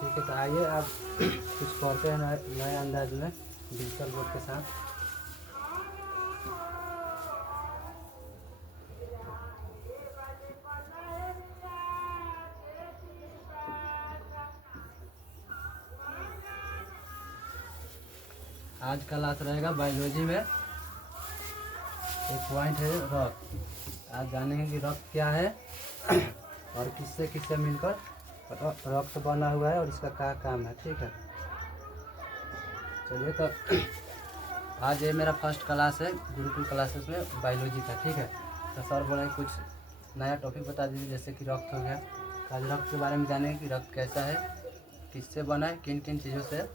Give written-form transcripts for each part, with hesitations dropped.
ठीक है, तो आइए अब कुछ पढ़ते हैं नए अंदाज में डिजिटल बोर्ड के साथ। आज का क्लास रहेगा बायोलॉजी में। एक पॉइंट है रक्त। आज जानेंगे कि रक्त क्या है और किससे किससे मिलकर रक्त बना हुआ है और इसका क्या काम है। ठीक है, चलिए तो आज ये मेरा फर्स्ट क्लास है गुरुकुल क्लासेस में बायोलॉजी का। ठीक है, तो सर बोले कुछ नया टॉपिक बता दीजिए, जैसे कि रक्त हो गया। आज रक्त के बारे में जानेंगे कि रक्त कैसा है, किससे बना है, किन किन चीज़ों से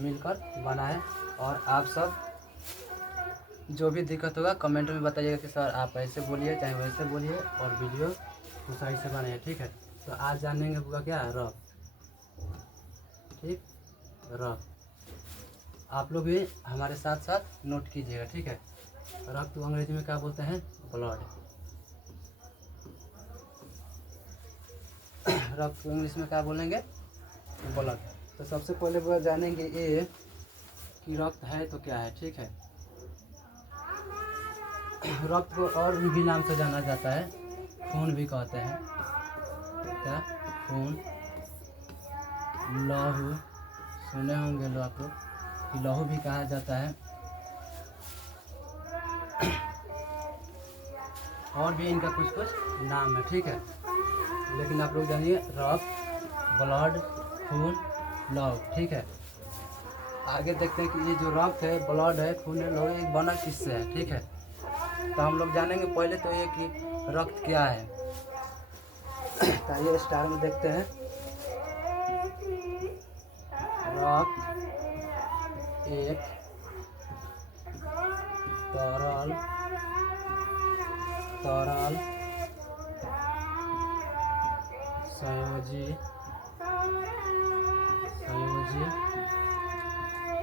मिलकर बना है। और आप सब जो भी दिक्कत होगा कमेंट में बताइएगा कि सर आप ऐसे बोलिए चाहे वैसे बोलिए, और वीडियो को सही से बनाइए। ठीक है, तो आज जानेंगे होगा क्या रक्त। ठीक, रक्त आप लोग भी हमारे साथ साथ नोट कीजिएगा। ठीक है, रक्त को अंग्रेजी में क्या बोलते हैं? ब्लड। रक्त को इंग्लिश में क्या बोलेंगे? ब्लड। तो सबसे पहले वो जानेंगे ये कि रक्त है तो क्या है। ठीक है, रक्त को और भी नाम से जाना जाता है, खून भी कहते हैं। क्या? खून, लहू, सुने होंगे लोग आप लोग कि लहू भी कहा जाता है। और भी इनका कुछ कुछ नाम है। ठीक है, लेकिन आप लोग जानिए रक्त, ब्लड, खून, लहू। ठीक है, आगे देखते हैं कि ये जो रक्त है, ब्लड है, खून है, लहू है, बना किससे है। ठीक है, तो हम लोग जानेंगे पहले तो ये कि रक्त क्या है। तो ये स्टार में देखते हैं, रक्त एक तरल संयोजी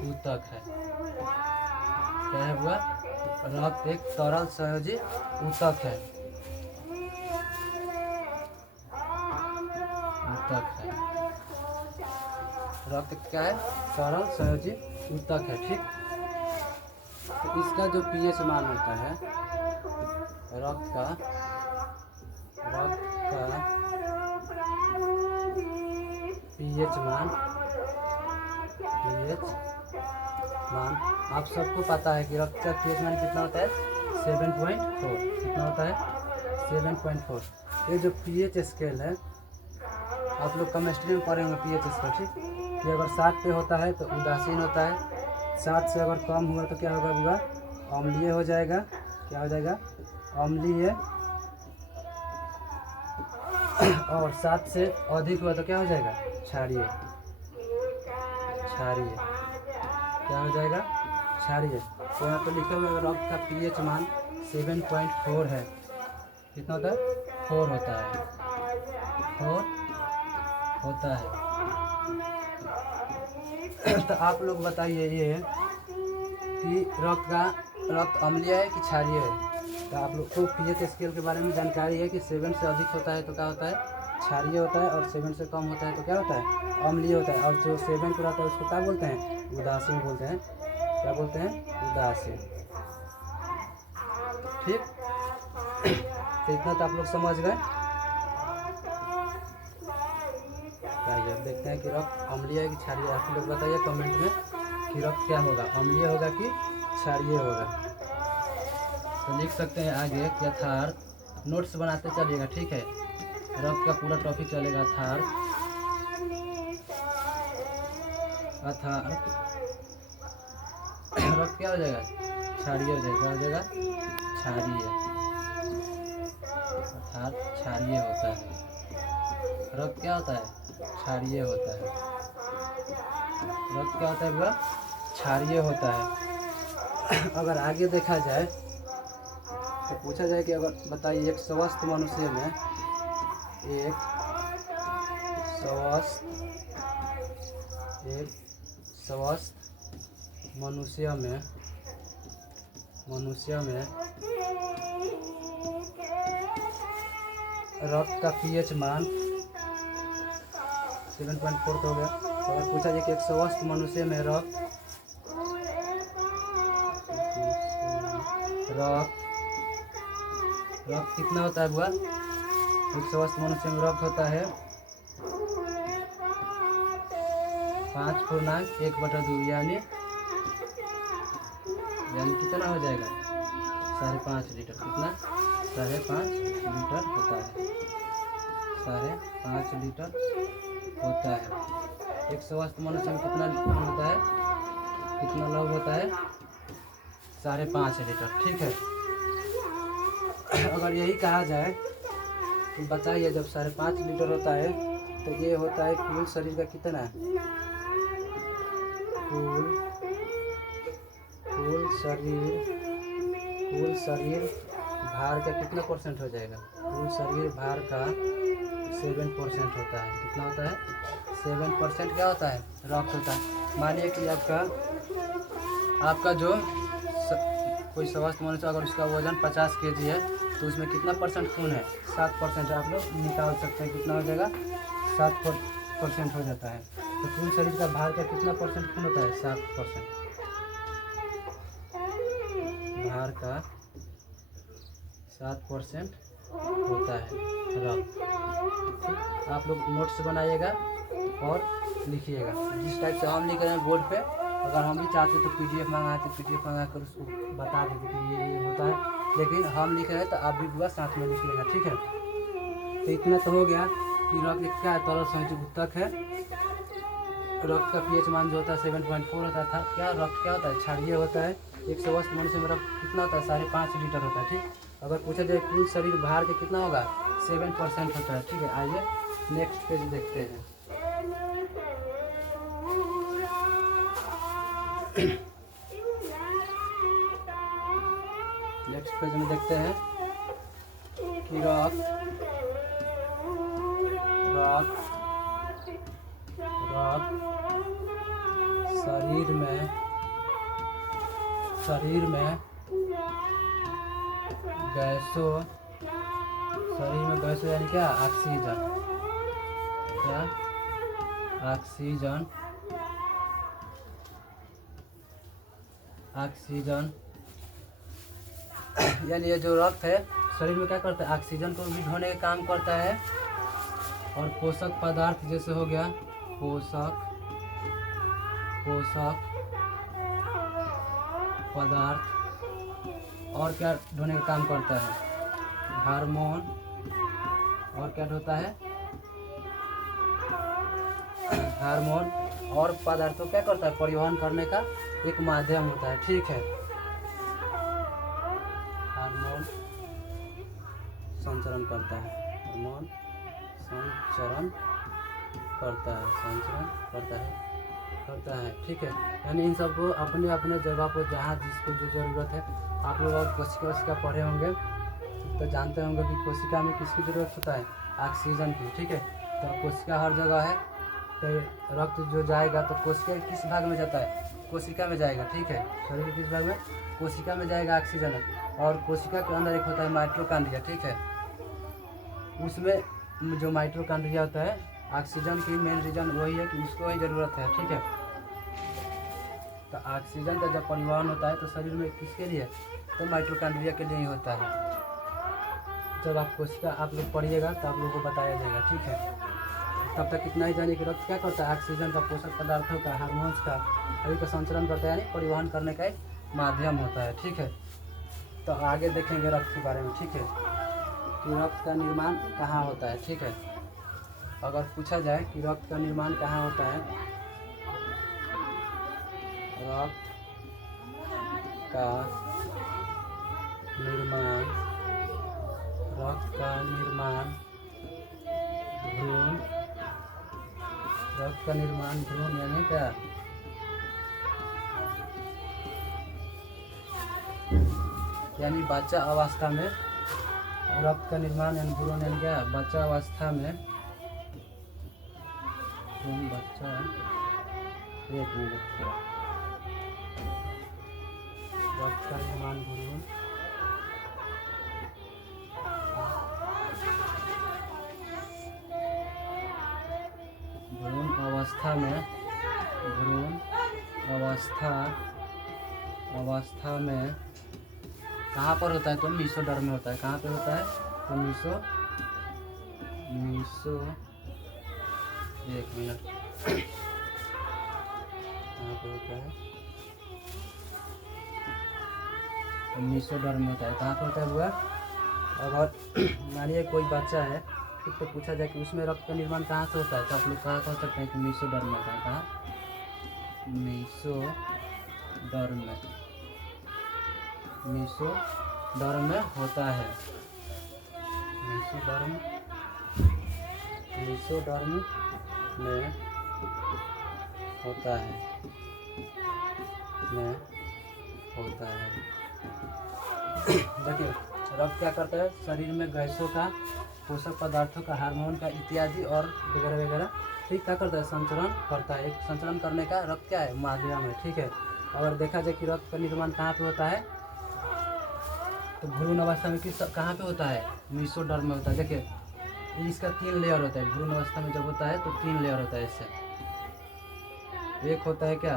ऊतक है। क्या है हुआ? रक्त एक तरल संयोजी ऊतक है। रक्त क्या है? तरल संयोजी ऊतक है। ठीक, तो इसका जो पीएच मान होता है रक्त का पीएच मान आप सबको पता है कि रक्त का पीएच मान कितना होता है? 7.4। कितना होता है? 7.4। ये जो पीएच स्केल है आप लोग केमिस्ट्री में पढ़े होंगे पीएच स्केल। ठीक, कि अगर 7 पे होता है तो उदासीन होता है, 7 से अगर कम हुआ तो क्या होगा? अम्लीय हो जाएगा। क्या हो जाएगा? अम्लीय। और 7 से अधिक हुआ तो क्या हो जाएगा? क्षारीय। क्या हो जाएगा? क्षारीय। तो यहाँ पे लिखा हुआ है रक्त का पीएच मान 7.4 है। कितना होता है? 4 होता है। 4 होता है। तो आप लोग बताइए ये कि रक्त अम्लीय है कि क्षारीय है? तो आप लोग को पीएच स्केल के बारे में जानकारी है कि 7 से अधिक होता है तो क्या होता है? क्षारीय होता है, और 7 से कम होता है तो क्या होता है? अम्लीय होता है। और जो 7 पर रहता है उसको क्या बोलते हैं? उदासीन बोलते हैं। क्या बोलते हैं? उदासीन। ठीक, तो इतना तो आप लोग समझ गए। आइए अब देखते हैं कि रक्त अम्लीय है कि क्षारीय। आप लोग बताइए कमेंट में कि रक्त क्या होगा, अम्लीय होगा कि क्षारीय होगा। तो लिख सकते हैं आगे कि यथार्थ। नोट्स बनाते चलिएगा। ठीक है, रक्त का पूरा टॉपिक चलेगा। अथार्थ रक्त क्या हो जाएगा? क्षारीय हो जाएगा। क्या हो जाएगा? क्षारीय। अर्थात क्षारीय होता है। रक्त क्या होता है? क्षारीय होता है। रक्त क्या होता है बुआ? क्षारीय होता है। अगर आगे देखा जाए तो पूछा जाए कि अगर बताइए एक स्वस्थ मनुष्य में मनुष्य में रक्त का पीएच मान 7.4 तो हो गया। तो अगर पूछा जाए कि एक स्वस्थ मनुष्य में रक्त रक्त रक्त कितना होता है बुआ? एक स्वस्थ मनुष्य में रक्त होता है 5/1/2 यानी कितना हो जाएगा? 5.5 लीटर। कितना? 5.5 लीटर होता है। 5.5 लीटर होता है। एक स्वस्थ मनुष्य में कितना होता है? कितना लव होता है? 5.5 लीटर। ठीक है। अगर यही कहा जाए कि बताइए जब 5.5 लीटर होता है तो ये होता है कुल शरीर का कितना? कुल शरीर भार का कितना परसेंट हो जाएगा? कुल शरीर भार का 7% होता है। कितना होता है? 7% क्या होता है? रक्त होता है। मानिए कि आपका जो कोई स्वस्थ मनुष्य अगर उसका वजन 50 kg है तो उसमें कितना परसेंट खून है? 7%। आप लोग निकाल सकते हैं कितना हो जाएगा? 7% हो जाता है। तो कुल शरीर का भार का कितना परसेंट खून होता है? 7%। भार का 7% होता है रक्त। आप लोग नोट्स बनाइएगा और लिखिएगा जिस टाइप से हम लिख रहे हैं बोर्ड पे। अगर हम भी चाहते तो PDF मंगाए तो PDF मंगा कर उसको बता देते कि ये होता है, लेकिन हम लिख रहे हैं तो आप भी पूरा साथ में लिख लेगा। ठीक है। तो इतना तो हो गया कि रक्त एक क्या है? तरल संयुक्त ऊतक है। रक्त का pH मान जो होता है 7.4 होता था। क्या रक्त क्या होता है? क्षारीय होता है। एक स्वस्थ मनुष्य में रक्त कितना होता है? 5.5 लीटर होता है। ठीक। अगर पूछा जाए कुल शरीर भार के कितना होगा? 7% होता है। ठीक है। आइए नेक्स्ट पेज देखते हैं। नेक्स्ट पेज में देखते हैं कि रक्त शरीर में गैसों यानी क्या? ऑक्सीजन। क्या? ऑक्सीजन यानी ये जो रक्त है शरीर में क्या करता है? ऑक्सीजन को भी ढोने का काम करता है। और पोषक पदार्थ जैसे हो गया पोषक पदार्थ और क्या ढोने का काम करता है? हार्मोन। और क्या ढोता है? हार्मोन और पदार्थों क्या करता है? परिवहन करने का एक माध्यम होता है। ठीक है। हार्मोन संचरण करता है। ठीक है। यानी इन सबको अपने अपने जगह पर जहाँ जिसको जो ज़रूरत है। आप लोग और कोशिका पढ़े होंगे तो जानते होंगे कि कोशिका में किसकी ज़रूरत होता है? ऑक्सीजन की। ठीक है। तो कोशिका हर जगह है। तो रक्त जो जाएगा तो कोशिका के किस भाग में जाता है? कोशिका में जाएगा। ठीक है। शरीर के किस भाग में? कोशिका में जाएगा ऑक्सीजन है। और कोशिका के अंदर एक होता है माइटोकॉन्ड्रिया। ठीक है। उसमें जो माइटोकॉन्ड्रिया होता है ऑक्सीजन की मेन रीजन वही है कि उसको ही ज़रूरत है। ठीक है। तो ऑक्सीजन का जब परिवहन होता है तो शरीर में किसके लिए? तो माइटोकॉन्ड्रिया के लिए ही होता है। जब आप कोशिका आप लोग पढ़िएगा तो आप लोगों को बताया जाएगा। ठीक है। तब तक इतना ही जानिए कि रक्त क्या करता है? ऑक्सीजन का, पोषक पदार्थों का, हार्मोन्स का सभी का संचरण करता है, यानी परिवहन करने का एक माध्यम होता है। ठीक है। तो आगे देखेंगे रक्त के बारे में। ठीक है। कि रक्त का निर्माण कहाँ होता है? ठीक है। अगर पूछा जाए कि रक्त का निर्माण कहाँ होता है? रक्त का निर्माण भ्रूण यानी क्या? यानी बच्चा अवस्था में रक्त का निर्माण यानी भ्रूण यानी क्या? बच्चा अवस्था में बच्चा एक मिनट रक्त का निर्माण भ्रूण अवस्था में, भ्रूण अवस्था में कहाँ पर होता है? तो मीसोडर्म में होता है। कहाँ पे होता है? तो एक मिनट, कहाँ पे होता है? तो मीसोडर्म में होता है। कहाँ पे होता है बुआ? अगर मानिए कोई बच्चा है, ठीक, तो पूछा जाए कि उसमें रक्त का निर्माण कहाँ से होता है, तो आप लोग कहाँ कह सकते हैं कि मीसोडर्म में होता है। कहाँ? मीसोडर्म में होता है। मीसोडर्म में होता है। देखिए, रक्त क्या करता है? शरीर में गैसों का, पोषक पदार्थों का, हार्मोन का इत्यादि और वगैरह वगैरह, ठीक, क्या करता है? संचरण करता है। एक संचरण करने का रक्त क्या है? माध्यम है, ठीक है। अगर देखा जाए कि रक्त का निर्माण कहाँ पे होता है, तो भ्रूण अवस्था में कहाँ पे होता है? मीसोडर्म में होता है। देखिए, इसका 3 लेयर होता है। भ्रूण अवस्था में जब होता है तो 3 लेयर होता है इससे। एक होता है क्या?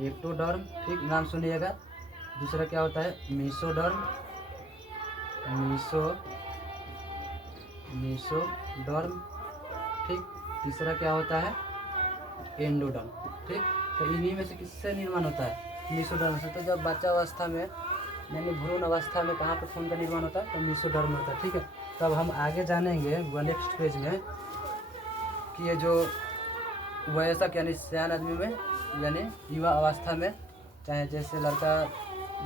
एक्टोडर्म, ठीक, नाम सुनिएगा। दूसरा क्या होता है? मीसोडर्म, ठीक। तीसरा क्या होता है? एंडोडर्म, ठीक। तो इन्हीं में से किससे निर्माण होता है? मीसोडर्म से। तो जब बच्चा अवस्था में, यानी भ्रूण अवस्था में कहाँ पे खून का निर्माण होता है? तो मीसोडर्म में होता है, ठीक है। तब हम आगे जानेंगे वह नेक्स्ट पेज में कि ये जो वयस्क यानी सियान आदमी में, यानी युवा अवस्था में, चाहे जैसे लड़का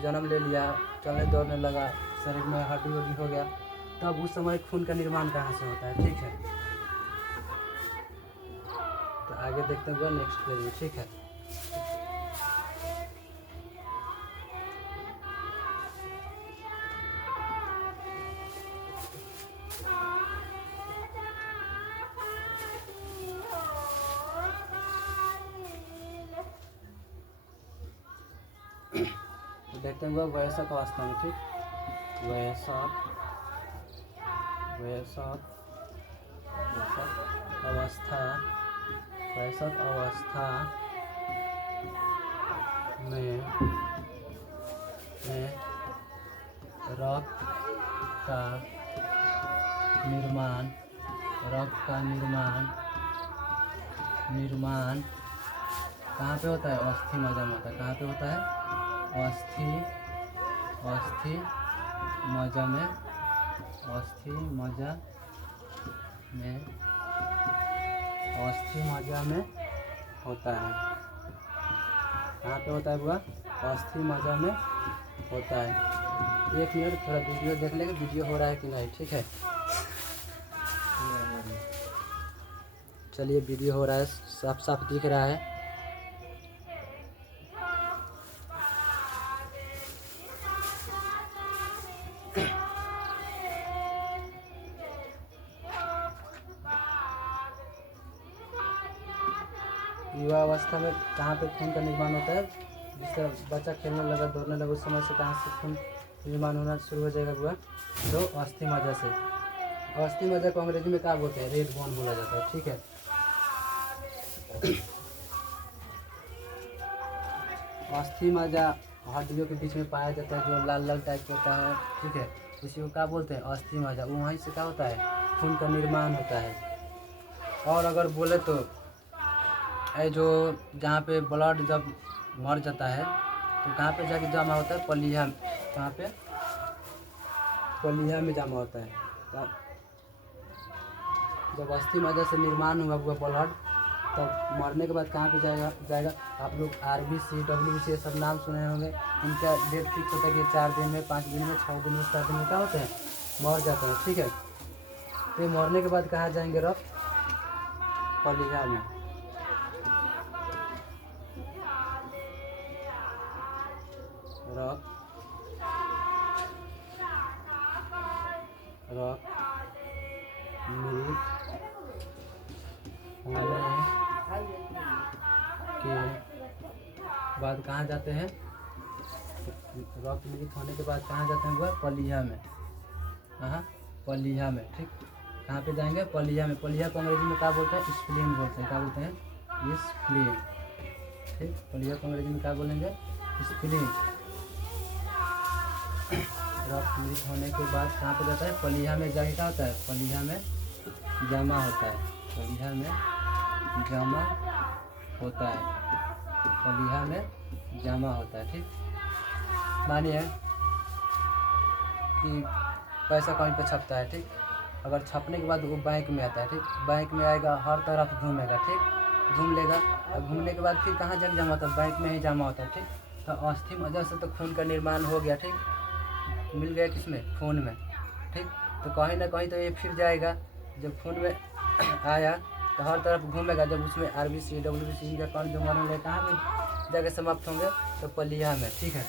जन्म ले लिया, चलने दौड़ने लगा, शरीर में हड्डी वड्डी हो गया, तब उस समय खून का निर्माण कहाँ से होता है, ठीक है। तो आगे देखते हुए नेक्स्ट पेज में, ठीक है। तो देखते हुए वयस्क अवस्था में, ठीक, वयस्क अवस्था में रक्त का निर्माण कहाँ पे होता है? अस्थि मज्जा में होता है। कहाँ पे होता है? अस्थि मज्जा में होता है। कहाँ पे होता है बुआ? अस्थि मज्जा में होता है। एक मिनट, थोड़ा वीडियो देख लेंगे, वीडियो हो रहा है कि नहीं, ठीक है। चलिए, वीडियो हो रहा है, साफ साफ दिख रहा है। युवा अवस्था में कहाँ पे खून का निर्माण होता है? जिससे बच्चा खेलने लगा, दौड़ने लगा, उस समय से कहाँ से खून निर्माण होना शुरू हो जाएगा बुआ? तो अस्थि मज्जा से। अस्थि मज्जा को अंग्रेजी में क्या बोलते हैं? रेड बोन बोला जाता है, ठीक है। अस्थि मज्जा हड्डियों के बीच में पाया जाता है, जो लाल लाल टाइप का होता है, ठीक है। इसी को क्या बोलते हैं? अस्थि मज्जा। वहीं से क्या होता है? खून का निर्माण होता है। और अगर बोले तो ये जो जहाँ पे ब्लड जब मर जाता है तो कहाँ पे जाके जमा होता है? पलिया। कहाँ पे? पलिया में जमा होता है। तो जब अस्थि मज्जा से निर्माण हुआ ब्लड, तब मरने के बाद कहाँ पे जाएगा? आप लोग RBC, WBC ये सब नाम सुने होंगे। इनका डेट फिक्स होता है कि 4 दिन में, 5 दिन में, 6 दिन में, 7 दिन में क्या होते हैं? मर जाते हैं, ठीक है। तो मरने के बाद कहाँ जाएंगे? रक्त पलिया में। रक्त मृत होने के बाद कहाँ जाते हैं? रक्त मृत होने के बाद कहाँ जाते हैं? वह पलिया में। हाँ, पलिया में, ठीक। कहाँ पे जाएंगे? पलिया में। पलिया को अंग्रेजी में क्या बोलते हैं? स्प्लीन बोलते हैं। क्या बोलते हैं? स्प्लीन। ठीक, पलिया को अंग्रेजी में क्या बोलेंगे? स्प्लीन। रक्त मृत होने के बाद कहाँ पे जाता है? पलिया में जाके क्या होता है? पलिया में जमा होता है। पलिया में जमा होता है। पलिया में जमा होता है। ठीक, मानिए कि पैसा कहीं पे छपता है। ठीक, अगर छपने के बाद वो बैंक में आता है। ठीक, बैंक में आएगा, हर तरफ घूमेगा। ठीक, घूम लेगा और घूमने के बाद फिर कहाँ जाके जमा होता है? बैंक में ही जमा होता है। ठीक, तो अस्थि मज्जा से तो खून का निर्माण हो गया। ठीक, मिल गया किसमें? खून में। ठीक, तो कहीं ना कहीं तो ये फिर जाएगा। जब खून में आया तो हर तरफ घूमेगा। जब उसमें RBC WBC का कौन जो मरेंगे, कहाँ में जाके समाप्त होंगे? तो पलिया में। ठीक है,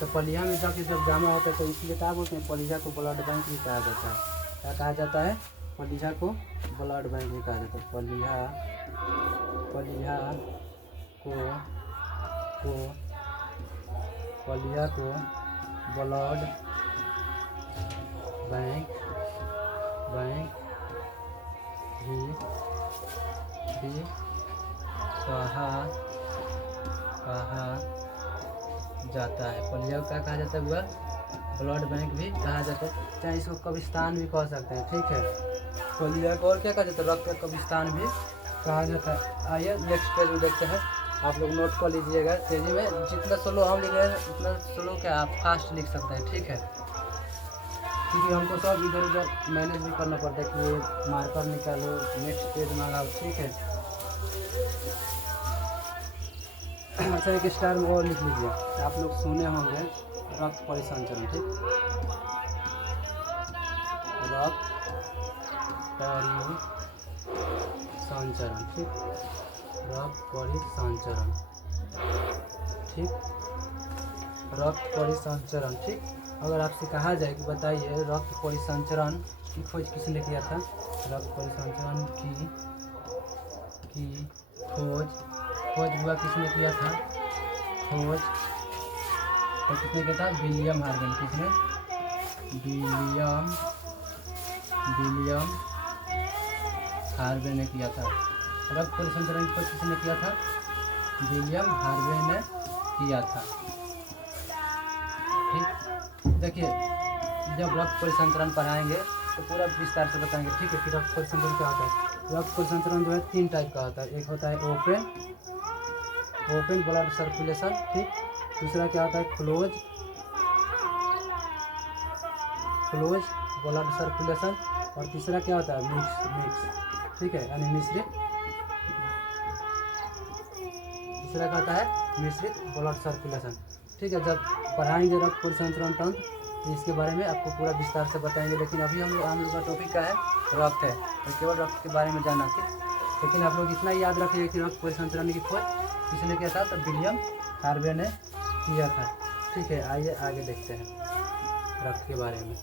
तो पलिया में जाके जब जमा होता है तो इसलिए क्या बोलते हैं? पलिया को ब्लड बैंक भी कहा जाता है। क्या कहा जाता है? पलिया को ब्लड बैंक भी कहा जाता है। पलिया पलिया को ब्लड बैंक भी कहा जाता है। पलिया को क्या कहा जाता है? ब्लड बैंक भी कहा जाता है, चाहे इसको कब्रिस्तान भी कह सकते हैं। ठीक है, पलिया को और क्या कहा जाता है? रक्त का कब्रिस्तान भी कहा जाता है। आइए नेक्स्ट पेज में देखते हैं। आप लोग नोट कर लीजिएगा तेजी में। जितना स्लो हम लिख रहे हैं उतना स्लो क्या आप फास्ट लिख सकते हैं। ठीक है, क्योंकि हमको सब इधर उधर मैनेज भी करना पड़ता है कि ये मार्कर निकालो, नेक्स्ट पेज मंगाओ। ठीक है, अच्छा एक स्टार में और लिख लीजिए। आप लोग सुने होंगे रक्त परिसंचरण। ठीक, रक्त परिसंचरण। ठीक, रक्त परिसंचरण। ठीक, रक्त परिसंचरण। ठीक, अगर आपसे कहा जाए कि बताइए रक्त परिसंचरण की खोज किसने किया था? रक्त परिसंचरण की खोज हुआ किसने किया था? खोज तो किसने किया था? विलियम हार्वेन। किसने? विलियम हार्वे ने किया था। रक्त परिसंचरण की खोज किसने किया था? विलियम हार्वे ने किया था। ठीक, देखिए जब रक्त परिसंचरण पढ़ाएंगे तो पूरा विस्तार से बताएंगे। ठीक है, फिर रक्त परिसंचरण क्या होता है? रक्त परिसंचरण जो है 3 टाइप का होता है। एक होता है ओपन ब्लड सर्कुलेशन। ठीक, दूसरा क्या होता है? Close blood circulation. और तीसरा क्या होता है? मिक्स। ठीक है, यानी मिश्रित। तीसरा क्या होता है? मिश्रित ब्लड सर्कुलेशन। ठीक है, जब पढ़ाएंगे रक्त परिसंचरण तंत्र तो इसके बारे में आपको पूरा विस्तार से बताएंगे। लेकिन अभी हम लोग का टॉपिक क्या है? रक्त है, तो केवल रक्त के बारे में जानना। ठीक, लेकिन आप लोग इतना याद रखिए कि रक्त परिसंचरण की खोज किसने किया था? तो विलियम हार्वे ने किया था। ठीक है, आइए आगे देखते हैं रक्त के बारे में।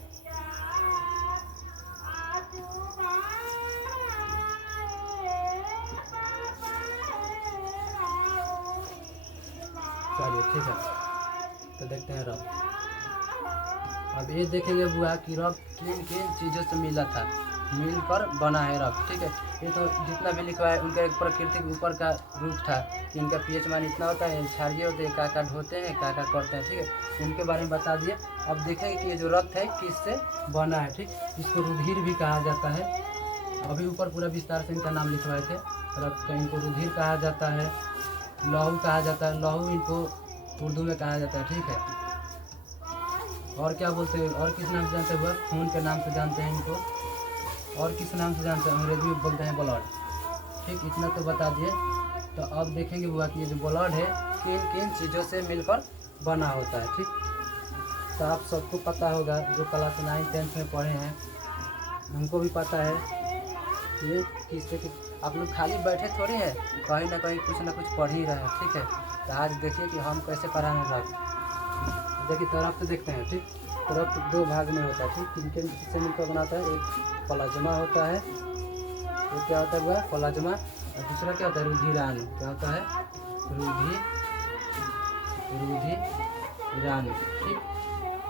चलिए ठीक है, तो देखते हैं रक्त। अब ये देखेंगे बुआ कि रक्त किन किन चीज़ों से मिलकर बना है रक्त। ठीक है, ये तो जितना भी लिखवा है उनका एक प्रकृति के ऊपर का रूप था कि इनका pH मान इतना होता है, क्षारीय होते हैं, क्या ढोते हैं, क्या करते हैं। ठीक है, इनके बारे में बता दिए। अब देखेंगे कि ये जो रक्त है किससे बना है। ठीक, इसको रुधिर भी कहा जाता है। अभी ऊपर पूरा विस्तार से इनका नाम लिखवाए थे। रक्त का इनको रुधिर कहा जाता है, लहू कहा जाता है। लहू इनको उर्दू में कहा जाता है। ठीक है, और क्या बोलते हैं? और किस नाम से जानते हैं? खून के नाम से जानते हैं इनको। और किस नाम से जानते हैं? अंग्रेजी में बोलते हैं ब्लड। ठीक, इतना तो बता दिए। तो अब देखेंगे बुआ कि ये जो ब्लड है किन किन चीज़ों से मिलकर बना होता है। ठीक, तो आप सबको पता होगा जो क्लास 9, 10 में पढ़े हैं उनको भी पता है ये किससे कि आप लोग खाली बैठे थोड़ी हैं, कहीं ना कहीं कुछ ना कुछ पढ़ ही रहे हैं। ठीक है, तो आज देखिए कि हम कैसे पढ़ा है रक्त। देखिए तो रक्त देखते हैं। ठीक, तो रक्त 2 भाग में होता है। ठीक, किन किससे मिलकर बनाता है? एक प्लाज्मा होता है, एक क्या होता है वह प्लाज्मा, और दूसरा क्या होता है? रुधिराणु। क्या होता है? रुधिराणु। ठीक,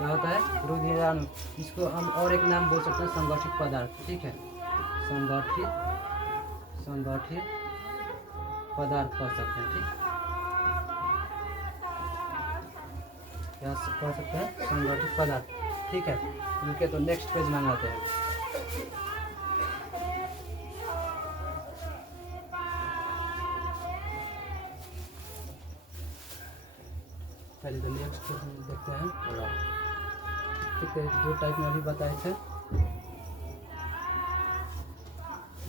क्या होता है? रुधिराणु। इसको हम और एक नाम बोल सकते हैं संगठित पदार्थ, ठीक है, संगठित पदार्थ कह सकते हैं, ठीक, क्या कह सकते हैं? संगठित पदार्थ, ठीक है। रुके तो नेक्स्ट पेज मंगाते हैं। चलिए तो नेक्स्ट देखते हैं। ठीक है, दो टाइप में अभी बताए थे।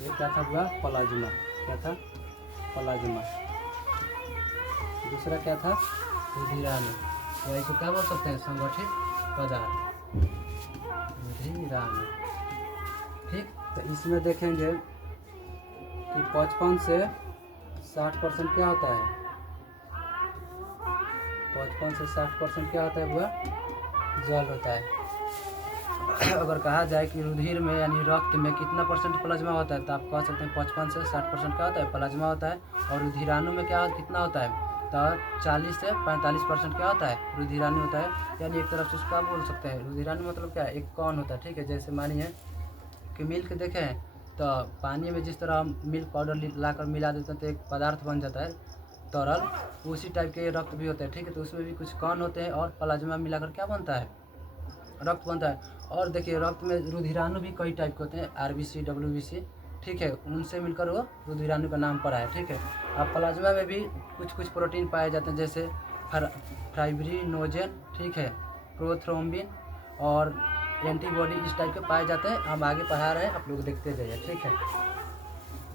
ये क्या था हुआ? प्लाज्मा। क्या था? प्लाज्मा। दूसरा क्या था? रुधिराणु। या इसको क्या बोल सकते हैं? संगठित पदार्थ, रुधिराणु, ठीक। तो इसमें देखेंगे कि 55 से 60% क्या होता है? 55 से 60% क्या होता है? वह जल होता है। अगर कहा जाए कि रुधिर में यानी रक्त में कितना परसेंट प्लाज्मा होता है, तो आप कह सकते हैं 55 से 60% क्या होता है? प्लाज्मा होता है। और रुधिराणु में क्या कितना होता है? तो 40 से 45% क्या होता है? रुधिराणु होता है। यानी एक तरफ से उसको आप बोल सकते हैं रुधिराणु मतलब क्या है? एक कण होता है, ठीक है। जैसे मानिए कि मिल्क देखें तो पानी में जिस तरह हम मिल्क पाउडर लाकर मिला देते हैं तो एक पदार्थ बन जाता है तरल, उसी टाइप के रक्त भी होता है, ठीक है। तो उसमें भी कुछ कण होते हैं और प्लाज्मा मिलाकर क्या बनता है? रक्त बनता है। और देखिए रक्त में रुधिराणु भी कई टाइप के होते हैं, RBC, WBC, ठीक है। उनसे मिलकर वो रुधिराणु का नाम पड़ा है, ठीक है। अब प्लाज्मा में भी कुछ कुछ प्रोटीन पाए जाते हैं, जैसे फाइब्रिनोजेन, ठीक है, प्रोथ्रोम्बिन और एंटीबॉडी, इस टाइप के पाए जाते हैं। हम आगे पढ़ा रहे हैं, आप लोग देखते जाइए, ठीक है।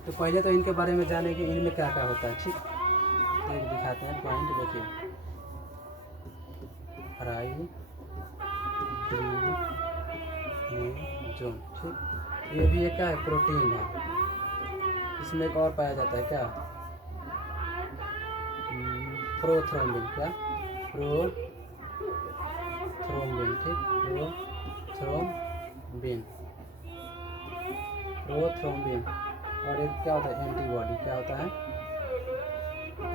तो पहले तो इनके बारे में जाने कि इनमें क्या क्या होता है, ठीक। तो एक दिखाते हैं पॉइंट, देखिए जोन, ठीक। ये भी एक क्या है? प्रोटीन है। इसमें एक और पाया जाता है क्या? प्रोथ्रोम्बिन। क्या? प्रोथ्रोम्बिन, ठीक, प्रोथ्रोम्बिन। और एक क्या होता है? एंटीबॉडी। क्या होता है?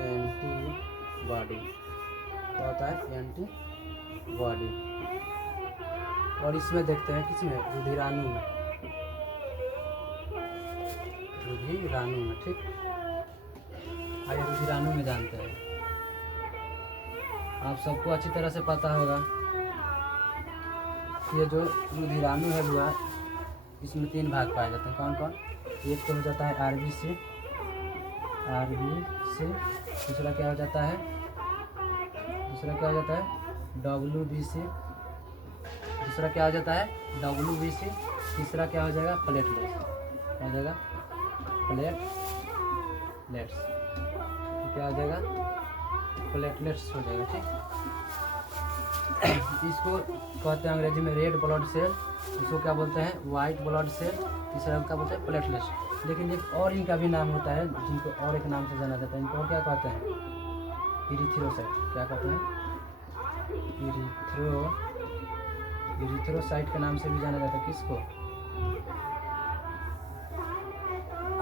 एंटीबॉडी। क्या होता है? एंटीबॉडी। और इसमें देखते हैं किसमें? रुधिराणु में, ठीक। आइए रुधिराणु में जानते हैं। आप सबको अच्छी तरह से पता होगा कि ये जो रुधिराणु है हुआ, इसमें 3 भाग पाए जाते हैं। कौन कौन? एक तो हो जाता है RBC, दूसरा क्या हो जाता है? WBC, दूसरा क्या हो जाता है? WBC, तीसरा क्या हो जाएगा? प्लेटलेट्स। क्या हो जाएगा? प्लेटलेट्स। क्या हो जाएगा? प्लेटलेट्स हो जाएगा, ठीक। इसको कहते हैं अंग्रेजी में रेड ब्लड सेल, इसको क्या बोलते हैं? वाइट ब्लड सेल, तीसरा क्या बोलते हैं? प्लेटलेट्स। लेकिन एक और इनका भी नाम होता है जिनको और एक नाम से जाना जाता है। इनको क्या कहते हैं? इरिथ्रोसाइट। क्या कहते हैं? इरिथ्रोसाइट के नाम से भी जाना जाता है। किसको?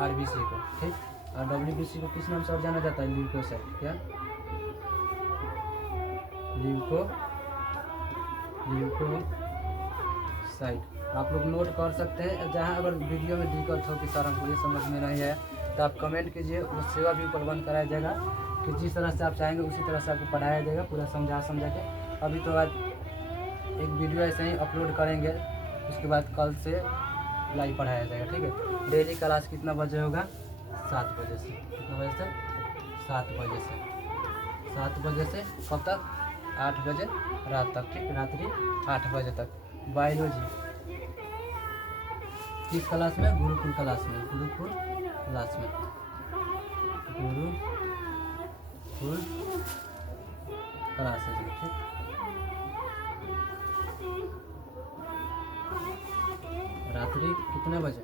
RBC को, ठीक। और WBC को किस नाम से और जाना जाता है? ल्यूकोसाइट। क्या? ल्यूकोसाइट। आप लोग नोट कर सकते हैं। जहां अगर वीडियो में दिक्कत हो कि सर हमको ये समझ में नहीं है, तो आप कमेंट कीजिए, उस सेवा भी उपलब्ध कराया जाएगा कि जिस तरह से आप चाहेंगे उसी तरह से आपको पढ़ाया जाएगा, पूरा समझा के। अभी तो आज एक वीडियो ऐसे ही अपलोड करेंगे, उसके बाद कल से लाइव पढ़ाया जाएगा, ठीक है। डेली क्लास कितना बजे होगा? 7 बजे से। कितना बजे से? 7 बजे से। 7 बजे से कब तक? 8 बजे रात तक, ठीक, रात्रि 8 बजे तक। बायोलॉजी किस क्लास में? गुरुकुल क्लास में, क्लासेज में, ठीक। रात्रि कितने बजे?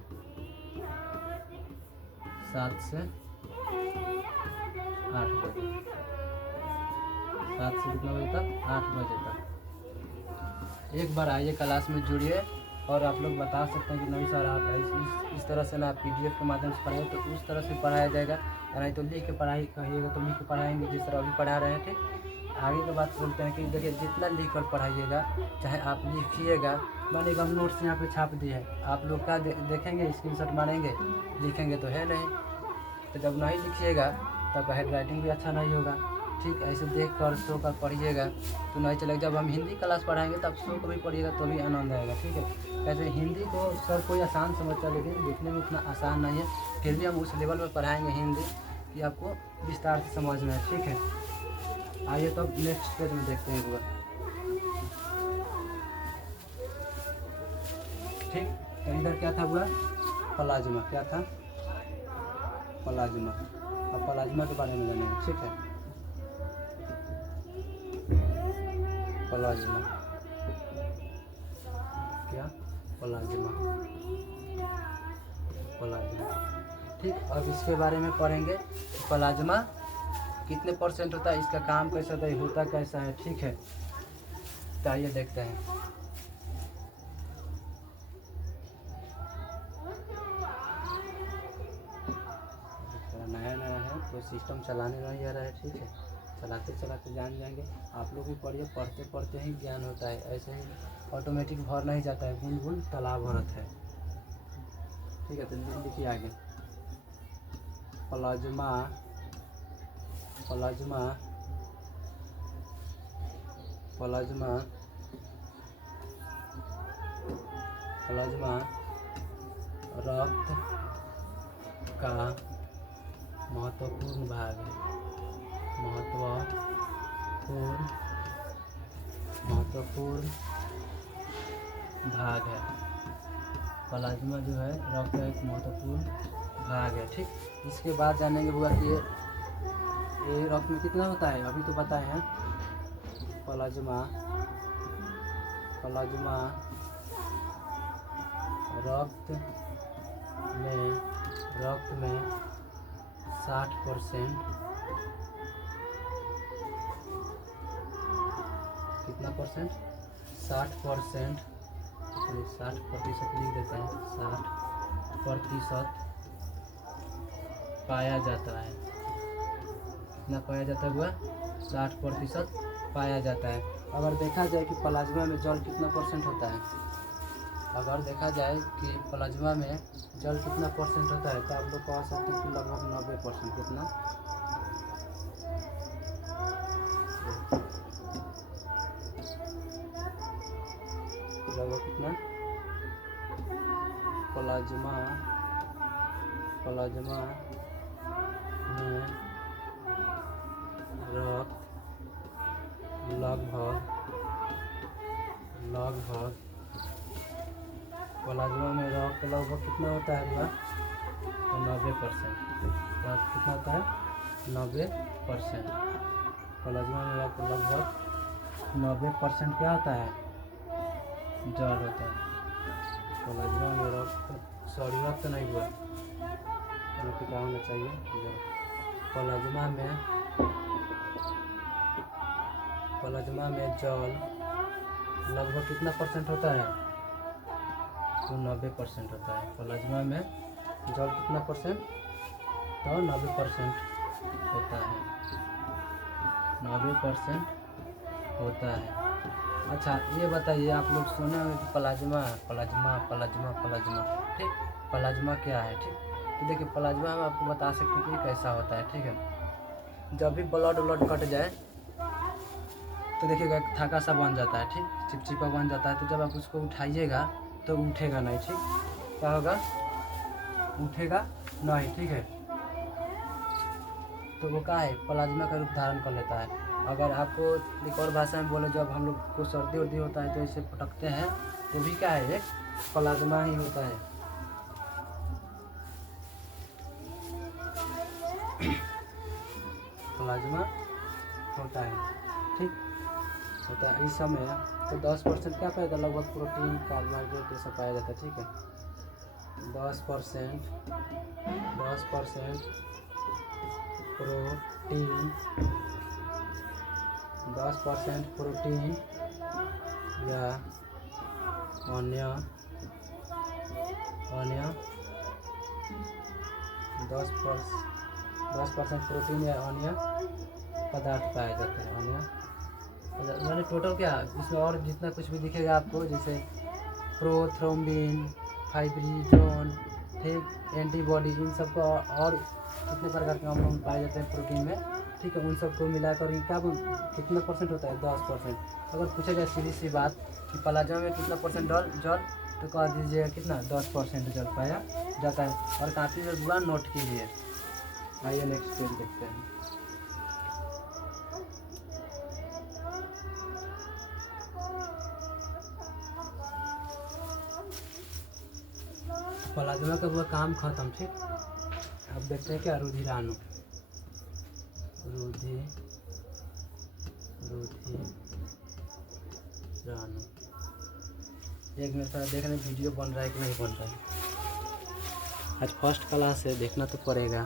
7 से 8 बजे। 7 से कितना बजे तक? 8 बजे तक। एक बार आइए क्लास में जुड़िए, और आप लोग बता सकते हैं कि नहीं सर आप इस तरह से ना PDF के माध्यम से पढ़ाइए, तो उस तरह से पढ़ाया जाएगा। नहीं तो लिख के पढ़ाई कहिएगा तो लिख के पढ़ाएंगे, जिस तरह अभी पढ़ा रहे हैं, ठीक। आगे की बात बोलते हैं कि देखिए जितना लिख कर पढ़ाइएगा, चाहे आप लिखिएगा, मानिएगा हम नोट्स यहाँ पे छाप दिए हैं, आप लोग क्या देखेंगे, स्क्रीनशॉट मारेंगे, लिखेंगे तो है नहीं। तो जब नहीं लिखिएगा तब हैंड राइटिंग भी अच्छा नहीं होगा। ठीक, ऐसे देख कर सो कर पढ़िएगा तो नहीं चलेगा। जब हम हिंदी क्लास पढ़ाएंगे तब सो कर भी पढ़िएगा तो भी आनंद आएगा। ठीक है, वैसे हिंदी को सर कोई आसान समझता है, लेकिन लिखने में उतना आसान नहीं है। फिर भी हम उस लेवल पर पढ़ाएंगे हिंदी कि आपको विस्तार से समझ में आए। ठीक है, आइए तो नेक्स्ट पेज में देखते हैं पूरा। ठीक, तो इधर क्या था हुआ, प्लाज्मा। क्या था, प्लाज्मा। अब प्लाज्मा के बारे में जानेंगे। ठीक है, प्लाज्मा क्या, प्लाज्मा, प्लाज्मा। ठीक, अब इसके बारे में पढ़ेंगे, प्लाज्मा कितने परसेंट होता है, इसका काम कैसा होता है, होता कैसा है। ठीक है, तो आइए देखते हैं। नया नया है तो सिस्टम चलाने नहीं आ रहा है। ठीक है, चलाते चलाते जान जाएंगे। आप लोग भी पढ़िए, पढ़ते पढ़ते ही ज्ञान होता है, ऐसे ही ऑटोमेटिक भर नहीं जाता है, बूंद बूंद तालाब भरत है। ठीक है, तो लिखिए आगे, प्लाज्मा, प्लाज्मा, प्लाज्मा, प्लाज्मा रक्त का महत्वपूर्ण भाग है, महत्वपूर्ण भाग है। प्लाज्मा जो है रक्त का एक महत्वपूर्ण भाग है। ठीक, इसके बाद जानेंगे होगा कि ये रक्त में कितना होता है, अभी तो बताए हैं। प्लाज्मा, प्लाज्मा रक्त में 60%, कितना परसेंट, 60%, 60% लिख देते हैं, 60% पाया जाता है। कितना पाया जाता है हुआ, 60% पाया जाता है। अगर देखा जाए कि प्लाज्मा में जल कितना परसेंट होता है, अगर देखा जाए कि प्लाज्मा में जल कितना परसेंट होता है, तो आप लोग कह सकते हैं कि लगभग 90%। कितना, लगभग कितना, प्लाज्मा में रक्त लगभग प्लाज्मा में रक्त लगभग कितना होता है हुआ, तो 90%। रक्त कितना होता है, 90%। प्लाज्मा में रक्त लगभग 90% क्या होता है, जल होता है। प्लाज्मा में रक्त, सॉरी रक्त नहीं हुआ, क्या होना चाहिए, जल। प्लाज्मा में जल लगभग कितना परसेंट होता है, तो 90% होता है। प्लाज्मा में जल कितना परसेंट, तो 90% होता है, 90% होता है। अच्छा ये बताइए, आप लोग सुने होंगे कि प्लाज्मा प्लाज्मा प्लाज्मा प्लाज्मा। ठीक, प्लाज्मा क्या है। ठीक, तो देखिए प्लाज्मा हम आपको बता सकते हैं कि कैसा होता है। ठीक है, जब भी ब्लड कट जाए तो देखिएगा थका सा बन जाता है। ठीक, चिपचिपा बन जाता है, तो जब आप उसको उठाइएगा तो उठेगा नहीं। ठीक, क्या होगा, उठेगा नहीं। ठीक है, तो वो क्या है, प्लाज्मा का रूप धारण कर लेता है। अगर आपको एक और भाषा में बोले, जब हम लोग को सर्दी उर्दी होता है तो इसे फटकते हैं, तो भी क्या है, एक प्लाज्मा ही होता है। प्लाज्मा होता है। ठीक, होता है। इस समय तो 10% क्या पाया जाता है, लगभग प्रोटीन कार्बोहाइड्रेट ये सब पाया जाता है। ठीक है, 10% प्रोटीन, 10% प्रोटीन या अन्य 10% प्रोटीन या अन्य पदार्थ पाए जाते हैं, अन्य मैंने टोटल क्या इसमें और जितना कुछ भी दिखेगा आपको, जैसे प्रोथ्रोम्बिन, फाइब्रिनोजन, ठीक, एंटीबॉडी, इन सबको और कितने प्रकार के अम्ल पाए जाते हैं प्रोटीन में, ठीक है, उन सबको मिलाकर क्या कितना परसेंट होता है, 10%। अगर पूछा जाए सीधी सी बात कि प्लाज्मा में कितना परसेंट जल, तो कह दीजिएगा कितना, 10% जल पाया जाता है। और काफ़ी में पूरा नोट कीजिए। आइए नेक्स्ट पेज देखते हैं। प्लाज्मा का वो काम खत्म, ठीक। अब देखते हैं क्या, रुधिराणु। रुधिराणु एक मिनट थोड़ा देखने वीडियो बन रहा है कि नहीं बन रहा है। आज फर्स्ट क्लास है, देखना तो पड़ेगा।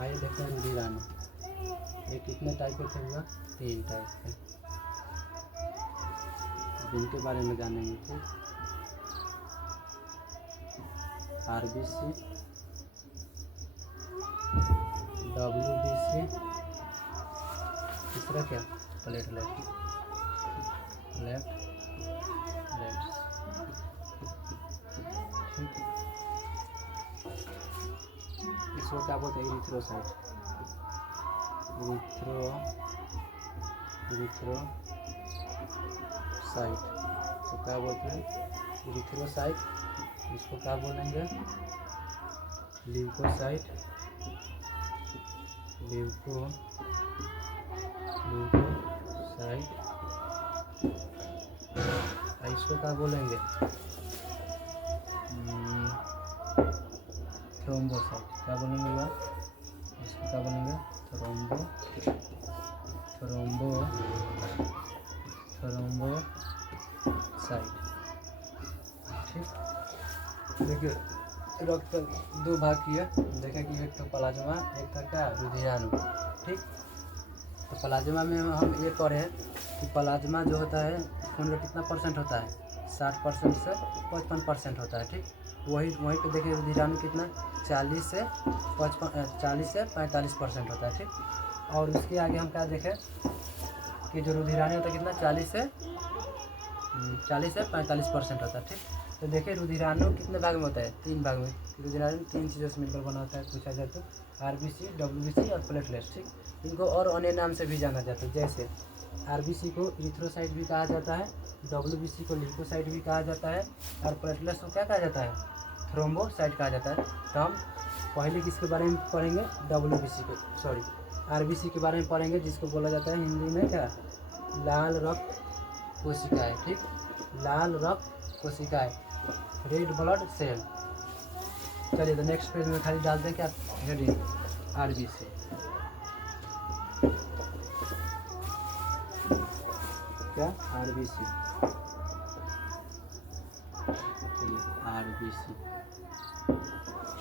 आइए देखते हैं रुधिराणु। ये कितने टाइप के थे हुआ, 3 टाइप के, जिनके बारे में जानेंगे, ठीक। आरबीसी, डब्ल्यूबीसी, तीसरा क्या, प्लेटलेट, ठीक। इसको क्या बोलते हैं, इरिथ्रोसाइट, इरिथ्रोसाइट, इसको क्या बोलते हैं, इरिथ्रोसाइट। इसको क्या बोलेंगे, ल्यूकोसाइट, इसको क्या बोलेंगे, थ्रोम्बोसाइट। क्या बोलेंगे भैया, इसको क्या बोलेंगे, थ्रोम्बोसाइट, ठीक। देखिए रक्त दो भाग किया, देखा कि एक तो प्लाज्मा, एक था क्या, रुधिराणु, ठीक। तो प्लाज्मा में हम ये करें कि प्लाज्मा जो होता है खून का कितना परसेंट होता है, 60% से 55% होता है, ठीक। वहीं पे देखिए रुधिराणु कितना, 40 से 45% होता है, ठीक। और उसके आगे हम क्या देखें कि जो रुधिराणु होता है कितना, 40 से 45% होता है, ठीक। तो देखिए रुधिराणु कितने भाग में होता है, 3 भाग में। रुधिराणु 3 चीज़ों से मिलकर बना होता है, पूछा जाए तो आरबीसी, डब्ल्यूबीसी और प्लेटलेट्स, ठीक। इनको और अन्य नाम से भी जाना जाता है, जैसे आरबीसी को इरिथ्रोसाइट भी कहा जाता है, डब्ल्यूबीसी को ल्यूकोसाइट भी कहा जाता है, और प्लेटलेट्स को क्या कहा जाता है, थ्रोम्बोसाइट कहा जाता है। तो हम पहले किसके बारे में पढ़ेंगे, आरबीसी के बारे में पढ़ेंगे, जिसको बोला जाता है हिंदी में क्या, लाल रक्त कोशिकाएं, ठीक। लाल रक्त कोशिकाएं, रेड ब्लड सेल। चलिए तो नेक्स्ट पेज में खाली डालते हैं क्या, हेडिंग आरबीसी। क्या, आरबीसी,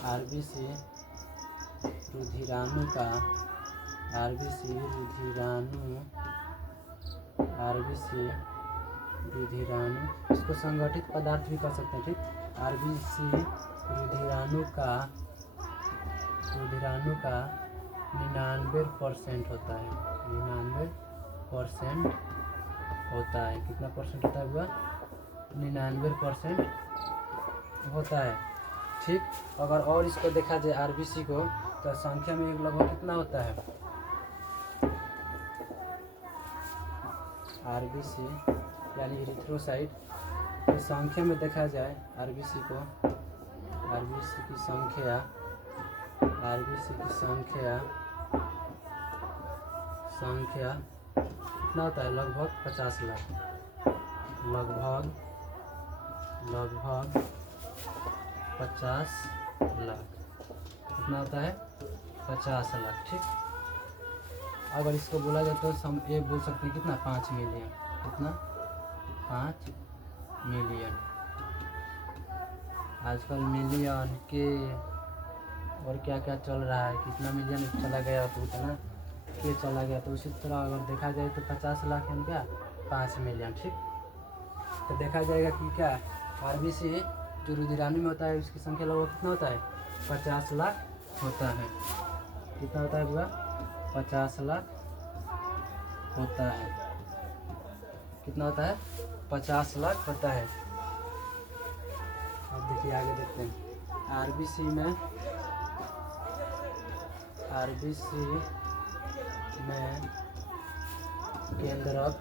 आरबीसी रुधिराणु का, इसको संगठित पदार्थ भी कर सकते हैं, ठीक। आरबीसी रुधिराणु का 99% होता है, 99% होता है। कितना परसेंट होता है हुआ, 99% होता है, ठीक। अगर और इसको देखा जाए आरबीसी को, तो संख्या में एक लगभग कितना होता है, आरबीसी यानी इरिथ्रोसाइट की संख्या में देखा जाए आरबीसी को, आरबीसी की संख्या कितना होता है, लगभग 50 लाख, लगभग 50 लाख, कितना होता है, 50 लाख, ठीक। अगर इसको बोला जाए तो हम ये बोल सकते हैं कितना, 5 मिलियन, कितना, 5 मिलियन। आजकल मिलियन के और क्या क्या चल रहा है, कितना मिलियन चला गया तो उतना के चला गया, तो उसी तरह अगर देखा जाए तो 50 लाख है क्या, 5 मिलियन, ठीक। तो देखा जाएगा कि क्या, आरबीसी जो रुधिराणु में होता है उसकी संख्या लगभग कितना होता है, 50 लाख होता है। कितना होता है बुआ? 50 लाख होता है। कितना होता है? 50 लाख होता है। अब देखिए आगे देखते हैं। आरबीसी में केंद्रक,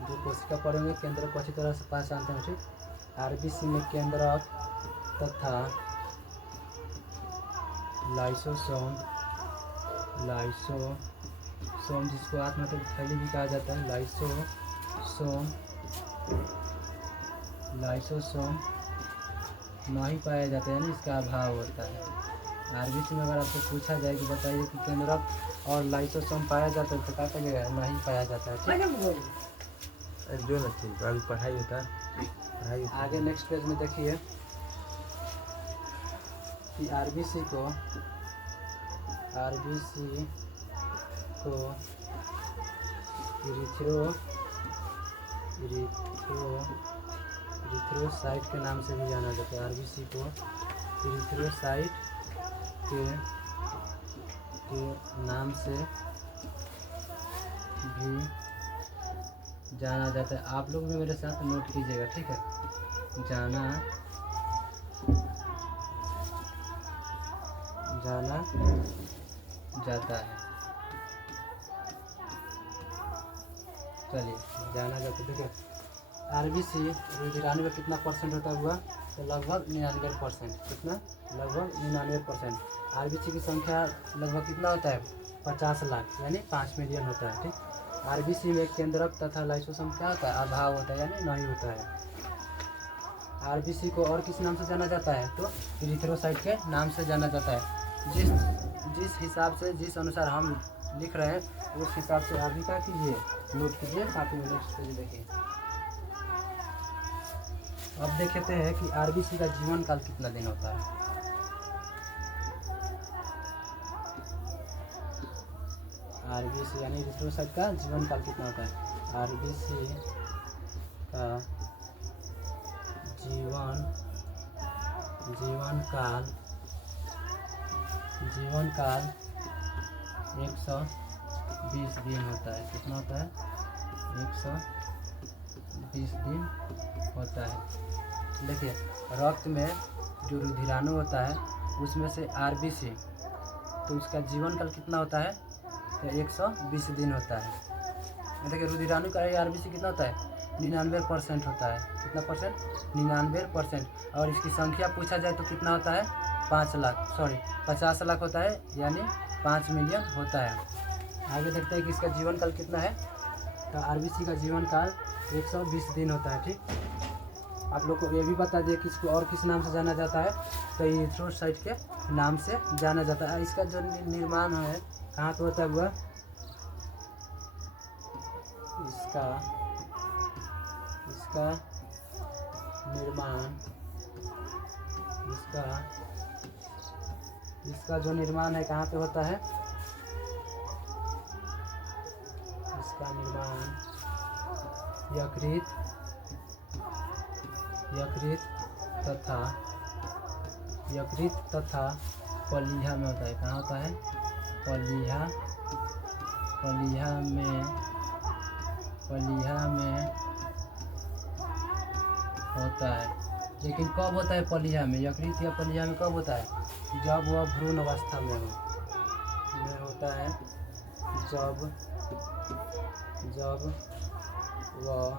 जो कोशिका पढ़ेंगे केंद्रक को अच्छी तरह से पहचानते हैं, ठीक। आरबीसी में केंद्रक तथा लाइसोसोम जिसको आत्मतक थैली भी कहा जाता है, लाइसोसोम नहीं पाया जाता है, यानी इसका अभाव होता है। आरबीसी में अगर आपसे पूछा जाए कि बताइए कि केंद्रक और लाइसोसोम पाया जाता है तो क्या कहिएगा? नहीं पाया जाता है, ठीक। जो अभी पढ़ाई होता है। आगे नेक्स्ट पेज में देखिए कि आरबीसी को इरिथ्रोसाइट के नाम से भी जाना जाता है। आरबीसी को इरिथ्रोसाइट के नाम से भी जाना जाता है। आप लोग भी मेरे साथ नोट कीजिएगा, ठीक है। जाना जाता है। चलिए जाना जाता है। देखिए आरबीसी रुधिराणु में कितना परसेंट होता हुआ? तो लगभग 99%। कितना? लगभग 99%। आरबीसी की संख्या लगभग कितना होता है? 50 लाख, यानी 5 मिलियन होता है, ठीक। आरबीसी में केंद्रक तथा लाइसोसोम क्या होता है? अभाव होता है, यानी नहीं होता है। आरबीसी को और किस नाम से जाना जाता है? तो इरिथ्रोसाइट के नाम से जाना जाता है। जिस हिसाब से, जिस अनुसार हम लिख रहे हैं उस हिसाब से आप भी क्या कीजिए? नोट कीजिए कॉपी में। नेक्स्ट पेज देखिए। अब देखते हैं कि आरबीसी का जीवन काल कितना दिन होता है। आरबीसी यानी इरिथ्रोसाइट का जीवन काल कितना होता है? आरबीसी का जीवन काल 120 दिन होता है। कितना होता है? 120 दिन होता है। देखिए रक्त में जो रुधिराणु होता है उसमें से आरबीसी, तो उसका जीवन काल कितना होता है? तो 120 दिन होता है। देखिए रुधिराणु का आरबीसी कितना होता है? 99% होता है। कितना परसेंट? 99%। और इसकी संख्या पूछा जाए तो कितना होता है? 50 लाख होता है, यानी 5 मिलियन होता है। आगे देखते हैं कि इसका जीवन काल कितना है। तो आरबीसी का जीवन काल 120 दिन होता है, ठीक। आप लोग को ये भी बता दिए कि इसको और किस नाम से जाना जाता है? तो इरिथ्रोसाइट के नाम से जाना जाता है। इसका जो निर्माण है कहाँ पे होता है हुआ? इसका जो निर्माण है कहाँ पे होता है? इसका निर्माण यकृत तथा पलीहा में होता है। कहाँ होता है? पलीहा में होता है। लेकिन कब होता है पलीहा में? यकृत या पलीहा में कब होता है? जब वह भ्रूण अवस्था में होता है। जब वह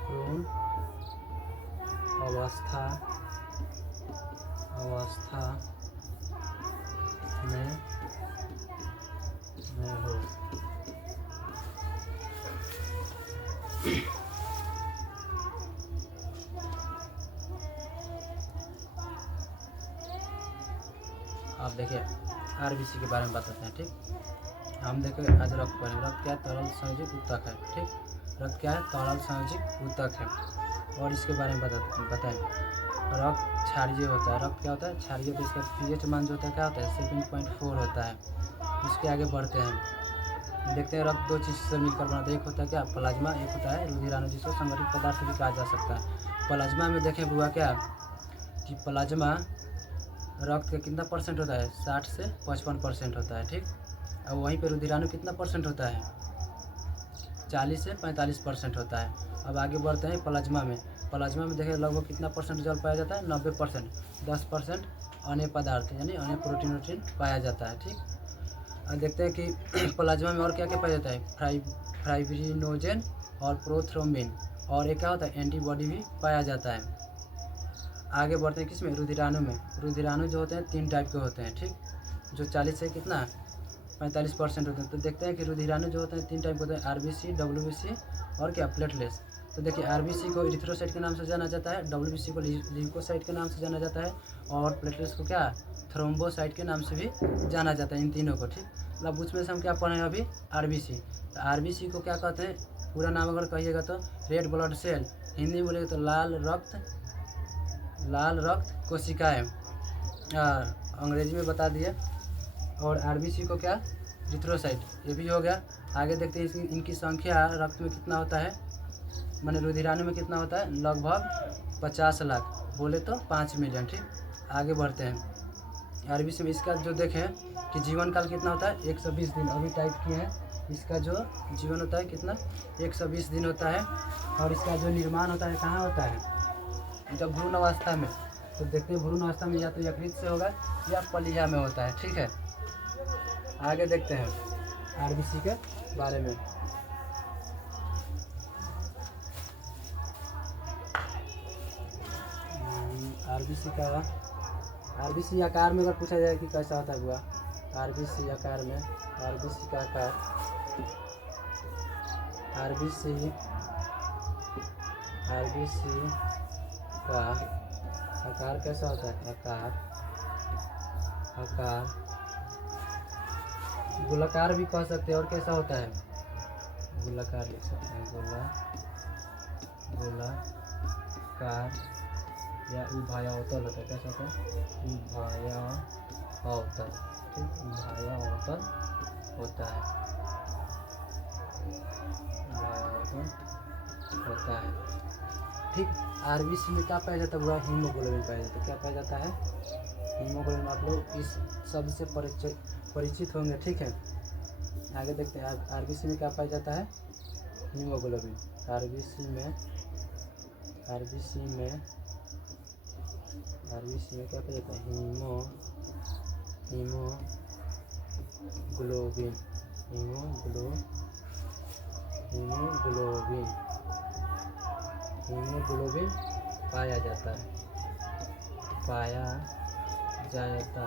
भ्रूण अवस्था में हो। आप देखिए आरबीसी के बारे में बताते हैं, ठीक। हम देखें आज रक्त पर। रक्त क्या है? तरल संयोजित ऊतक है, ठीक। रक्त क्या है? तरल संयोजित ऊतक है। और इसके बारे में बताएं। रक्त क्षारीय होता है। रक्त क्या होता है? क्षारीय। तो इसका पीएच मान जो होता है क्या होता है? 7.4 होता है। इसके आगे बढ़ते हैं। देखते हैं रक्त दो चीज़ से मिलकर बना था। एक होता है क्या प्लाज्मा, एक होता है रुधिराणु, जिसको संगठित पदार्थ भी कहा जा सकता है। प्लाज्मा में देखें बुआ क्या कि प्लाज्मा रक्त का कितना परसेंट होता है 60 से 55% होता है, ठीक। और वहीं पे रुधिराणु कितना परसेंट होता है 40 से 45% होता है। अब आगे बढ़ते हैं प्लाज्मा में। प्लाज्मा में देखें लगभग कितना परसेंट जल पाया जाता है 90%, 10% अन्य पदार्थ यानी अन्य प्रोटीन वोटीन पाया जाता है, ठीक। अब देखते हैं कि प्लाज्मा में और क्या क्या पाया जाता है फाइब्रिनोजेन और प्रोथ्रोम्बिन, और एक क्या होता है एंटीबॉडी भी पाया जाता है। आगे बढ़ते हैं किसमें रुधिराणु में। रुधिराणु जो होते हैं 3 टाइप के होते हैं, ठीक, जो 40 से कितना 45% होते हैं। तो देखते हैं कि रुधिराणु जो होते हैं 3 टाइप के होते हैं, आरबीसी, डब्ल्यूबीसी और क्या प्लेटलेट्स। तो देखिए आरबीसी को इरिथ्रोसाइट के नाम से जाना जाता है, डब्ल्यूबीसी को ल्यूकोसाइट के नाम से जाना जाता है, और प्लेटलेट्स को क्या थ्रोम्बोसाइट के नाम से भी जाना जाता है, इन तीनों को, ठीक। मतलब उसमें से हम क्या पढ़ रहे हैं अभी आरबीसी। तो आरबीसी को क्या कहते हैं, पूरा नाम अगर कहिएगा तो रेड ब्लड सेल, हिंदी में बोलेगा तो लाल रक्त कोशिकाएँ, अंग्रेजी में बता दिए। और आरबीसी को क्या इरिथ्रोसाइट, ये भी हो गया। आगे देखते हैं इनकी संख्या रक्त में कितना होता है, माने रुधिराणु में कितना होता है लगभग 50 लाख, बोले तो 5 मिलियन, ठीक। आगे बढ़ते हैं आरबीसी में। इसका जो देखें कि जीवन काल कितना होता है 120 दिन, अभी टाइप किए हैं। इसका जो जीवन होता है कितना 120 दिन होता है। और इसका जो निर्माण होता है कहाँ होता है जब भ्रूण अवस्था में। तो देखते हैं भ्रूण अवस्था में या तो यकृत से होगा या पलिया में होता है, ठीक है। आगे देखते हैं आरबीसी के बारे में। आरबीसी आकार में अगर पूछा जाए कि कैसा होता है हुआ आरबीसी आकार में, आरबीसी का आकार, आरबीसी का आकार कैसा होता है, आकार गोलाकार भी कह सकते हैं। और कैसा होता है गोलाकार लिख सकते हैं, गोलाकार या उभयावतल होता है। कैसा होता है उभयावतल, ठीक, उभयावतल होता है, उभयावतल होता है, ठीक। आरबीसी में क्या पाया जाता है वह हीमोग्लोबिन पाया जाता है। क्या पाया जाता है हीमोग्लोबिन। आप लोग इस शब्द से परिचित होंगे, ठीक है। आगे देखते हैं आरबीसी में क्या पाया जाता है हीमोग्लोबिन। आरबीसी में क्या पाया जाता है हीमोग्लोबिन पाया जाता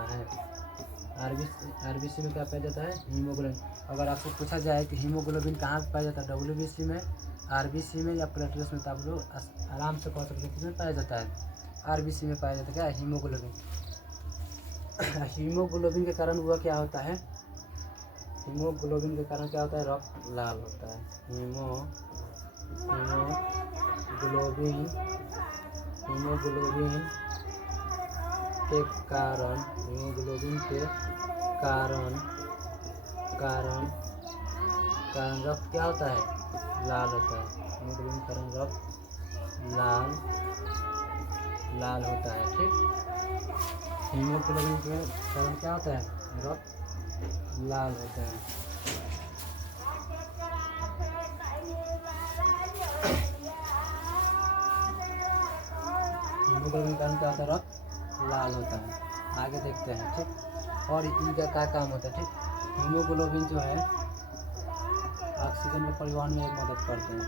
है। आरबीसी में क्या पाया जाता है हीमोग्लोबिन। अगर आपको पूछा जाए कि हीमोग्लोबिन कहाँ पाया जाता है डब्ल्यूबीसी में, आरबीसी में या प्लेटलेट्स में, तो आप लोग आराम से कह सकते हैं किसमें पाया जाता है आरबीसी में पाया जाता है क्या हीमोग्लोबिन। हीमोग्लोबिन के कारण हुआ क्या होता है, हीमोग्लोबिन के कारण क्या होता है रक्त लाल होता है। हीमोग्लोबिन के कारण रक्त क्या होता है लाल होता है। हीमोग्लोबिन के कारण रक्त लाल होता है, ठीक। हीमोग्लोबिन के कारण क्या होता है रक्त लाल होता है। हीमोग्लोबिन के कारण क्या होता है रक्त लाल होता है। आगे देखते हैं, ठीक। और इनका क्या काम होता है, ठीक। हीमोग्लोबिन जो है ऑक्सीजन के परिवहन में मदद करते हैं।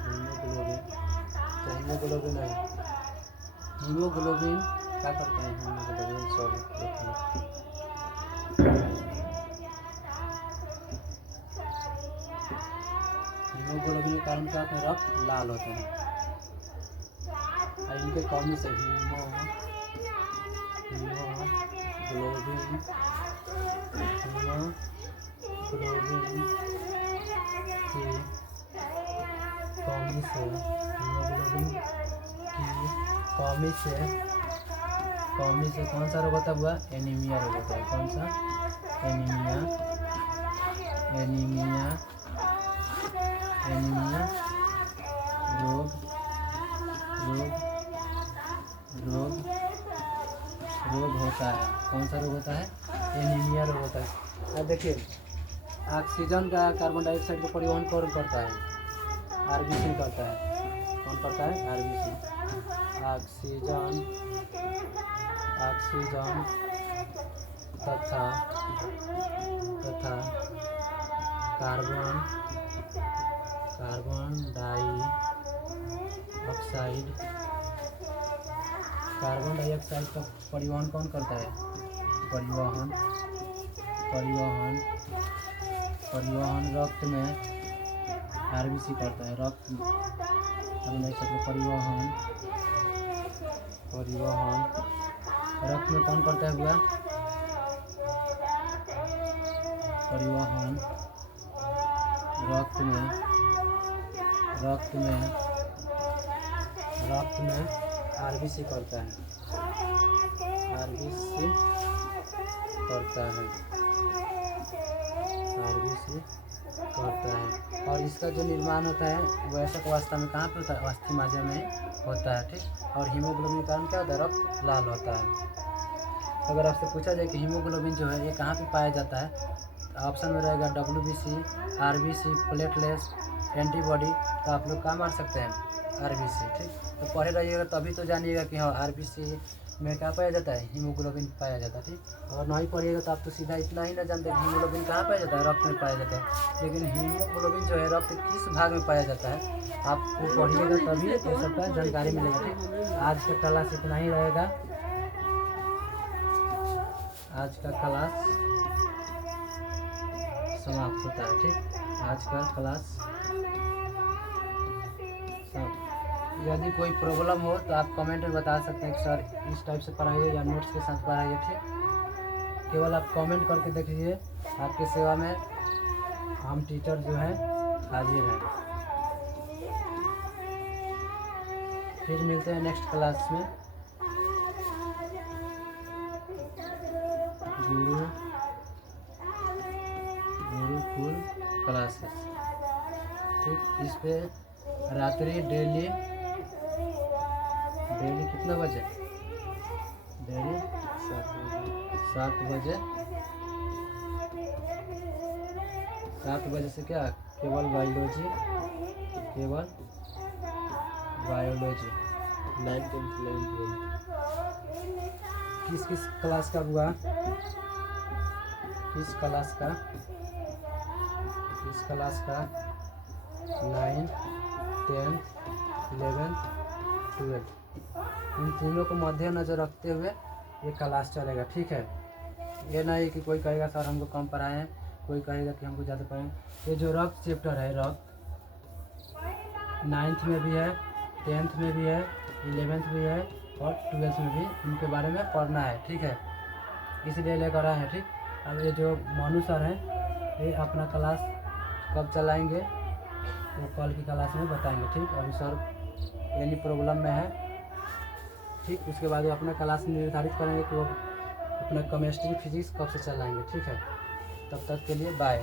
हीमोग्लोबिन क्या करते हैं हीमोग्लोबिन के कारण क्या होता है रक्त लाल होते हैं। और इनके कमी से हीमोग्लोबिन की कमी से कौन सा रोग होता हुआ एनीमिया रोग होता है। कौन सा एनीमिया एनीमिया रोग रोग रोग रोग होता है। कौन सा रोग होता है? एनीमिया रोग होता है। अब देखिए, ऑक्सीजन का कार्बन डाइऑक्साइड का परिवहन कौन करता है? आरबीसी करता है। कौन करता है? आरबीसी। ऑक्सीजन ऑक्सीजन तथा तथा कार्बन कार्बन डाइऑक्साइड का परिवहन कौन करता है? परिवहन परिवहन परिवहन रक्त में आरबीसी करता है। रक्त कार्बन डाइऑक्साइड का परिवहन रक्त में कौन करता है? हुआ परिवहन रक्त में आरबीसी करता है। आरबीसी करता है। और इसका जो निर्माण होता है वयस्क अवस्था में कहाँ पे होता है? अस्थि मज्जा में होता है। ठीक। और हीमोग्लोबिन के कारण क्या होता है? रक्त लाल होता है। अगर आपसे पूछा जाए कि हीमोग्लोबिन जो है ये कहाँ पे पाया जाता है, ऑप्शन में रहेगा WBC, RBC, प्लेटलेट्स, एंटीबॉडी। तो आप लोग क्या मार सकते हैं? RBC। ठीक। तो पढ़े रहिएगा तभी तो जानिएगा कि हाँ RBC में क्या पाया जाता है? हीमोग्लोबिन पाया जाता है। ठीक। और नहीं पढ़िएगा तो आप तो सीधा इतना ही ना जानते हैं हीमोग्लोबिन कहाँ पाया जाता है? रक्त में पाया जाता है। लेकिन हीमोग्लोबिन जो है रक्त किस भाग में पाया जाता है आपको पढ़िएगा तभी ये सबका जानकारी मिलेगा। ठीक। आज का क्लास इतना ही रहेगा। आज का क्लास समाप्त होता है। ठीक। आज का क्लास यदि कोई प्रॉब्लम हो तो आप कमेंट में बता सकते हैं कि सर इस टाइप से पढ़ाइए या नोट्स के साथ पढ़ाइए। ठीक। केवल आप कमेंट करके देखिए, आपके सेवा में हम टीचर जो हैं हाजिर हैं। फिर मिलते हैं नेक्स्ट क्लास में। गुरुकुल क्लासेस। ठीक। इस पे रात्रि डेली कितना बजे? डेली 7 बजे। 7 बजे से क्या? केवल biology 9th 10th 11th 12th। किस क्लास का हुआ? किस क्लास का 9th 10th 11th 12th इन तीनों को मद्देनजर रखते हुए ये क्लास चलेगा। ठीक है। ये नहीं कि कोई कहेगा सर हमको कम पढ़ाए हैं, कोई कहेगा कि हमको ज़्यादा पढ़ाए हैं। ये जो रक्त चैप्टर है, रक्त 9th में भी है, 10th में भी है, 11th भी है और 12th में भी इनके बारे में पढ़ना है। ठीक है। इसलिए लेकर आए हैं। ठीक। अब ये जो मोनू सर हैं ये अपना क्लास कब चलाएंगे वो कल की क्लास में बताएंगे। ठीक। अभी सर यानी प्रॉब्लम में है। ठीक। उसके बाद वो अपना क्लास निर्धारित करेंगे कि वो अपना केमिस्ट्री फिजिक्स कब से चलाएंगे। ठीक है। तब तक के लिए बाय।